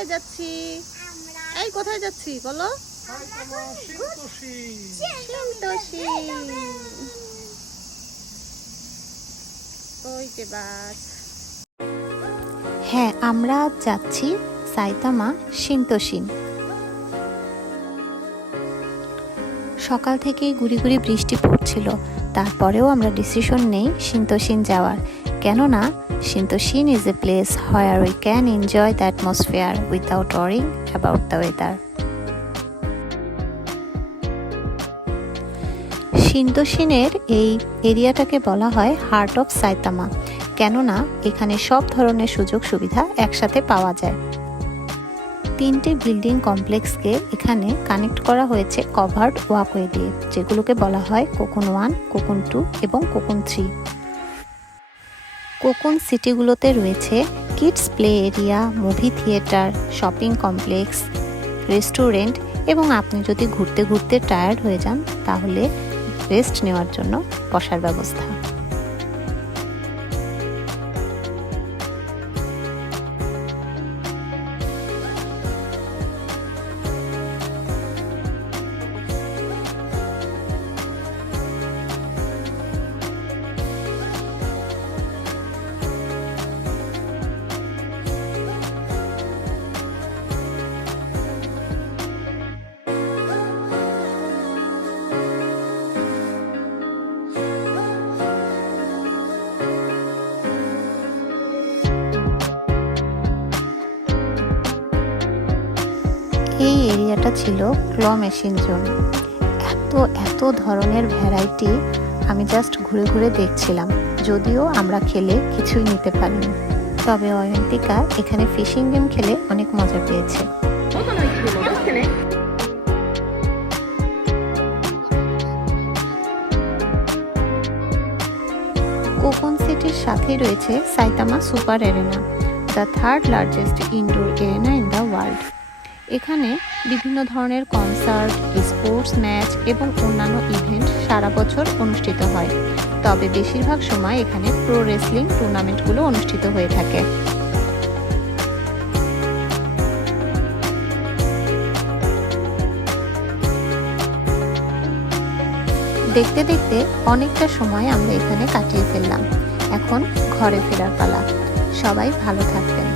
কোথায় যাচ্ছি? এই কোথায় যাচ্ছি বলো? শিন্তোষী। ওই যে বাস। হ্যাঁ, আমরা যাচ্ছি সাইতামা শিন্তোশিন। সকাল থেকেই গুড়ি গুড়ি বৃষ্টি পড়ছিল, তারপরেও আমরা ডিসিশন নেই শিন্তোশিন যাওয়ার, কেননা Shintoshin is a place where we can enjoy the atmosphere without worrying about the weather. শিন্তোশিনের এই এরিয়াটাকে বলা হয় হার্ট অফ সাইতামা, কেননা এখানে সব ধরনের সুযোগ সুবিধা একসাথে পাওয়া যায়। 3টে বিল্ডিং কমপ্লেক্সকে এখানে কানেক্ট করা হয়েছে কভার্ড ওয়াকওয়ে দিয়ে, যেগুলোকে বলা হয় কোকুন 1, কোকুন 2 এবং কোকুন 3। কোকুন সিটিগুলোতে রয়েছে kids play area, movie theatre, shopping complex, restaurant এবং আপনি যদি ঘুরতে ঘুরতে টায়ার্ড হয়ে যান তাহলে রেস্ট নেওয়ার জন্য বসার ব্যবস্থা। এই এরিয়াটা ছিল ক্ল মেশিন জোন। এত ধরনের ভ্যারাইটি, আমি জাস্ট ঘুরে ঘুরে দেখছিলাম, যদিও আমরা খেলে কিছুই নিতে পারিনি। তবে অয়ন্তিকা এখানে ফিশিং গেম খেলে অনেক মজা পেয়েছে। কোকুন সিটির সাথেই রয়েছে Saitama super arena, the third largest indoor arena in the world. এখানে বিভিন্ন ধরনের কনসার্ট, স্পোর্টস ম্যাচ এবং অন্যান্য ইভেন্ট সারা বছর অনুষ্ঠিত হয়, তবে বেশিরভাগ সময় এখানে প্রো রেসলিং টুর্নামেন্টগুলো অনুষ্ঠিত হয়ে থাকে। দেখতে দেখতে অনেকটা সময় আমরা এখানে কাটিয়ে ফেললাম। এখন ঘরে ফেরার পালা। সবাই ভালো থাকবেন।